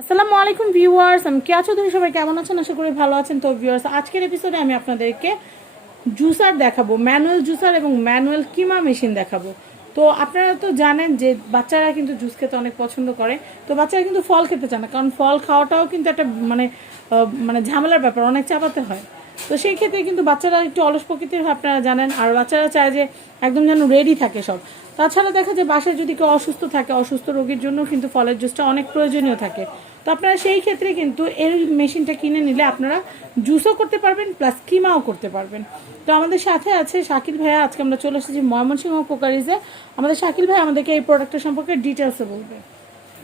আসসালামু আলাইকুম ভিউয়ার্স, আমি কেয়া চৌধুরী। সবাই কেমন আছেন? আশা করি ভালো আছেন। তো ভিউয়ার্স, আজকের এপিসোডে আমি আপনাদেরকে জুসার দেখাবো, ম্যানুয়াল জুসার এবং ম্যানুয়াল কিমা মেশিন দেখাবো। তো আপনারা তো জানেন যে বাচ্চারা কিন্তু জুস খেতে অনেক পছন্দ করে। তো বাচ্চারা কিন্তু ফল খেতে চায় না, কারণ ফল খাওয়াটাও কিন্তু একটা মানে ঝামেলার ব্যাপার, অনেক চাপাতে হয়। তো সেই ক্ষেত্রে কিন্তু বাচ্চারা একটু অলস প্রকৃতির হয়, আপনারা জানেন। আর বাচ্চারা চায় যে একদম যেন রেডি থাকে সব। তাছাড়া দেখা যায় বাসায় যদি কেউ অসুস্থ থাকে, অসুস্থ রোগীর জন্য কিন্তু ফলের জুসটা অনেক প্রয়োজনীয় থাকে। তো আপনারা সেই ক্ষেত্রে কিন্তু এই মেশিনটা কিনে নিলে আপনারা জুসও করতে পারবেন, প্লাস কিমাও করতে পারবেন। তো আমাদের সাথে আছে শাকিল ভাইয়া। আজকে আমরা চলে এসেছি ময়মনসিংহ কোকারিজে। আমাদের শাকিল ভাই আমাদেরকে এই প্রোডাক্টের সম্পর্কে ডিটেলসে বলবে।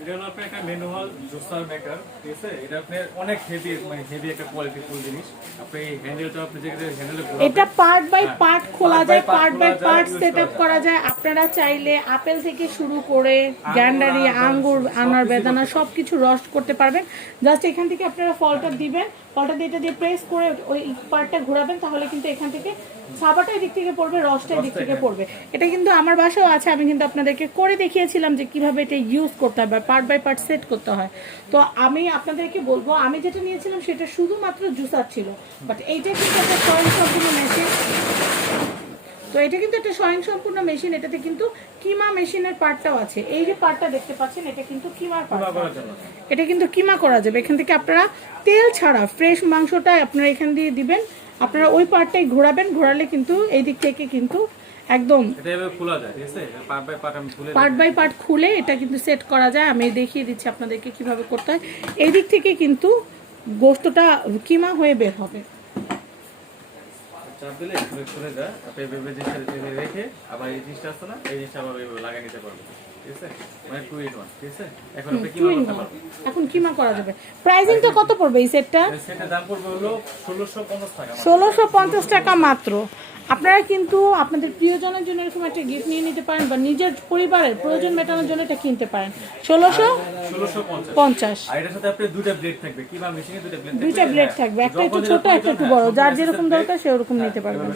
এটা হলো আপনার একটা ম্যানুয়াল জুসার মেকার, ঠিক আছে? এটা আপনার অনেক হেভি, মানে হেভি একটা কোয়ালিটিফুল জিনিস। আপনি এই হ্যান্ডেলটা আপনি যেটা হ্যান্ডেলে এটা পার্ট বাই পার্ট খোলা যায়, পার্ট বাই পার্ট সেটআপ করা যায়। আপনারা চাইলে আপেল থেকে শুরু করে গ্যান্ডারি, আঙ্গুর, আনার, বেদানা সবকিছু রস করতে পারবেন। জাস্ট এখান থেকে আপনারা ফলটা দিবেন, ফলটা দিয়ে এটা দিয়ে প্রেস করে ওই পার্টটা ঘোরাবেন, তাহলে কিন্তু এখান থেকে ছাবাটা এদিক থেকে পড়বে, রসটা এদিক থেকে পড়বে। এটা কিন্তু আমার বাসাও আছে, আমি কিন্তু আপনাদেরকে করে দেখিয়েছিলাম যে কিভাবে এটা ইউজ করতে হয় বা পার্ট বাই পার্ট সেট করতে হয়। তো আমি আপনাদেরকে বলবো, আমি যেটা নিয়েছিলাম সেটা শুধুমাত্র জুসার ছিল, বাট এইটা কিন্তু একটা স্বয়ংসম্পূর্ণ মেশিন। তো এটা কিন্তু একটা স্বয়ংসম্পূর্ণ মেশিন। এটাতে কিন্তু কিমা মেশিনের পার্টটাও আছে। এই যে পার্টটা দেখতে পাচ্ছেন, এটা কিন্তু কিমার পার্ট। এটা কিন্তু কিমা করা যাবে। এখান থেকে আপনারা তেল ছাড়া ফ্রেশ মাংসটা আপনারা এখান দিয়ে দিবেন, আপনারা ওই পার্টটাই ঘোরাবেন। ঘোরালে কিন্তু এই দিক থেকে কিন্তু একদম পার্ট বাই পার্ট খুলে এটা কিন্তু সেট করা যায়। আমি দেখিয়ে দিচ্ছি আপনাদেরকে কিভাবে করতে হয়। এই দিক থেকে কিন্তু গোশতটা কিমা হয়ে বের হবে। চাপ দিলে খুলে যায়, আপনি এভাবে জিনিসটা রেখে আবার এই জিনিসটা আছে না, এই জিনিসটা আবার লাগিয়ে নিতে পারবেন, ঠিক আছে? মানে 2 in 1, ঠিক আছে? এখন আপনি কিমা করতে পারবেন। এখন কিমা করা যাবে। প্রাইসিংটা কত পড়বে এই সেটটা? সেটার দাম পড়বে হলো 1650 টাকা। 1650 টাকা মাত্র। আপনারা কিন্তু আপনাদের প্রিয়জনের জন্য এরকম একটা গিফট নিয়ে নিতে পারেন, বা নিজের পরিবারের প্রয়োজন মেটানোর জন্য এটা কিনতে পারেন। 1650। আর এটার সাথে আপনি দুটো ব্লেড থাকবে, কিমা মেশিনে দুইটা ব্লেড থাকবে, একটা একটু ছোট, একটা একটু বড়, যার যেরকম দরকার সে ওরকম নিতে পারবেন।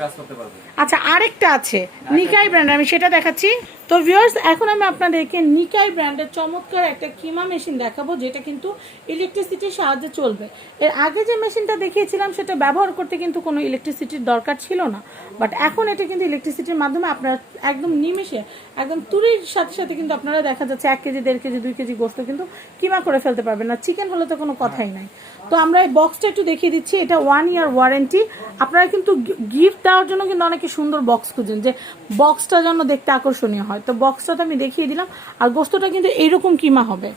আচ্ছা, আরেকটা আছে নিকাই ব্র্যান্ড, আমি সেটা দেখাচ্ছি। তো ভিউয়ার্স, এখন আমি আপনাদেরকে নিকাই ব্র্যান্ডের চমৎকার একটা কিমা মেশিন দেখাবো, যেটা কিন্তু ইলেকট্রিসিটির সাহায্যে চলবে। এর আগে যে মেশিনটা দেখিয়েছিলাম সেটা ব্যবহার করতে কিন্তু কোনো ইলেকট্রিসিটির দরকার ছিল না, বাট এখন এটা কিন্তু ইলেকট্রিসিটির মাধ্যমে আপনারা একদম নিমেষে, একদম তুরির সাথে সাথে কিন্তু আপনারা দেখা যাচ্ছে 1 কেজি, 1.5 কেজি, 2 কেজি গোশত কিন্তু কিমা করে ফেলতে পারবেন। না চিকেন হলে তো কোনো কথাই নাই। তো আমরা এই বক্সটা একটু দেখিয়ে দিচ্ছি। এটা 1 ইয়ার ওয়ারেন্টি। আপনারা কিন্তু গিফট দেওয়ার জন্য কিন্তু অনেকে সুন্দর বক্স খুঁজেন, যে বক্সটা যেন দেখতে আকর্ষণীয় হয়। তো বক্সটা তো আমি দেখিয়ে দিলাম। আর গোশতটা কিন্তু এইরকম কিমা হবে,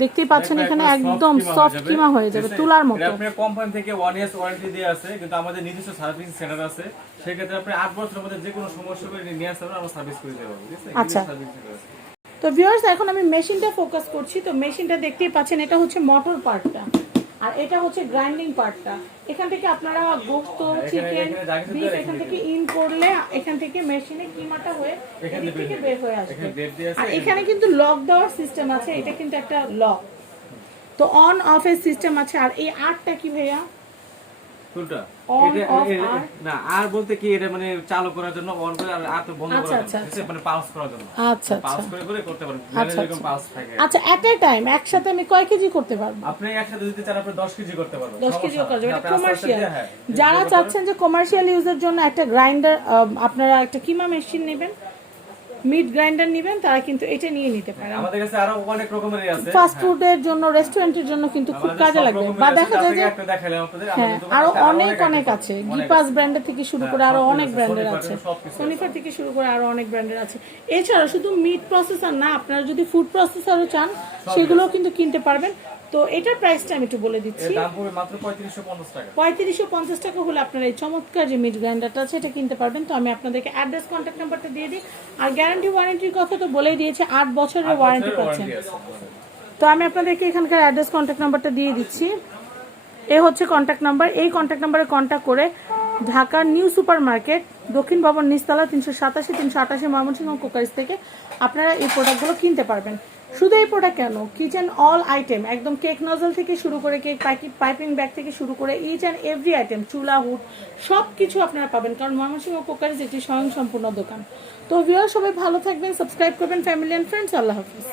দেখতেই পাচ্ছেন এখানে একদম সফট কিমা হয়ে যাবে, তুলার মতো। আপনার কোম্পানি থেকে 1 ইয়ার ওয়ারেন্টি দিয়ে আছে, কিন্তু আমাদের নিজস্ব সার্ভিস সেন্টার আছে। সেই ক্ষেত্রে আপনি 8 বছরের মধ্যে যে কোনো সমস্যা করে নিয়ে আসতে পারবেন, আমরা সার্ভিস করে দেব, ঠিক আছে? আচ্ছা, তো ভিউয়ার্স, এখন আমি মেশিনটা ফোকাস করছি। তো মেশিনটা দেখতেই পাচ্ছেন, এটা হচ্ছে মোটর পার্টটা, আর এটা হচ্ছে গ্রাইন্ডিং পার্টটা। এখান থেকে আপনারা গোশত, চিকেন, বিফ এখান থেকে ইন করলে এখান থেকে মেশিনে কিমাটা হয়ে এদিক থেকে বের হয়ে আসবে। আর এখানে কিন্তু লক দেওয়ার সিস্টেম আছে, এটা কিন্তু একটা লক। তো অন অফ এর সিস্টেম আছে। আর এই আরটা কি ভাইয়া? ফুলটা না, আর বলতে কি, এটা মানে চালু করার জন্য অন করে, আর তো বন্ধ করার জন্য, ঠিক আছে? মানে পালস করার জন্য। আচ্ছা, পালস করে করে করতে পারেন, এরকম পালস থাকে। আচ্ছা, এট এ টাইম একসাথে আমি কয় কেজি করতে পারবো? আপনি একসাথে দিতে চান, আপনি 10 কেজি করতে পারবেন। 10 কেজিও করা যাবে। এটা কমার্শিয়াল। যারা চাচ্ছেন যে কমার্শিয়াল ইউজের জন্য একটা গ্রাইন্ডার, আপনারা একটা কিমা মেশিন নেবেন, মিট গ্রাইন্ডার নেবেন, তারা কিন্তু এটা নিয়ে নিতে পারেন। আমাদের কাছে আরো অনেক রকমের আছে। ফাস্ট ফুডের জন্য, রেস্টুরেন্টের জন্য কিন্তু খুব কাজে লাগবে। বা দেখা যায় যে আরো অনেক আছে, গিপাস ব্র্যান্ডের থেকে শুরু করে আরো অনেক ব্র্যান্ডের আছে, সোনিফার থেকে শুরু করে আরো অনেক ব্র্যান্ডের আছে। এছাড়া শুধু মিট প্রসেসর না, আপনারা যদি ফুড প্রসেসরও চান সেগুলোও কিন্তু কিনতে পারবেন। তো এটার প্রাইসটা আমি একটু বলে দিচ্ছি। দাম পড়বে মাত্র 3550 টাকা। 3550 টাকা হলে আপনারা এই চমৎকার যে মিট গ্রাইন্ডারটা আছে এটা কিনতে পারবেন। তো আমি আপনাদেরকে অ্যাড্রেস, কন্ট্যাক্ট নাম্বারটা দিয়ে দিই। আর গ্যারান্টি ওয়ারেন্টির কথা তো বলেই দিয়েছে, 8 বছরের ওয়ারেন্টি পাচ্ছেন। তো আমি আপনাদেরকে এখানকার অ্যাড্রেস, কন্ট্যাক্ট নাম্বারটা দিয়ে দিচ্ছি। এ হচ্ছে কন্ট্যাক্ট নাম্বার। এই কন্ট্যাক্ট নাম্বারে কন্ট্যাক্ট করে ঢাকার নিউ সুপার মার্কেট, দক্ষিণ ভবন, নিচতলা, 387, 388 ময়মনসিংহ কোকারিজ থেকে আপনারা এই প্রোডাক্টগুলো কিনতে পারবেন। শুধু এই প্রোডাক্ট কেন, কিচেন অল আইটেম, একদম কেক নজল থেকে শুরু করে কেক পাইপিং ব্যাগ থেকে শুরু করে ইচ অ্যান্ড এভরি আইটেম, চুলা, হুড সব কিছু আপনারা পাবেন, কারণ ময়মনসিংহ কোকারিজ একটি স্বয়ংসম্পূর্ণ দোকান। তো ভিউয়ার, সবাই ভালো থাকবেন, সাবস্ক্রাইব করবেন family and friends. Allah Hafiz.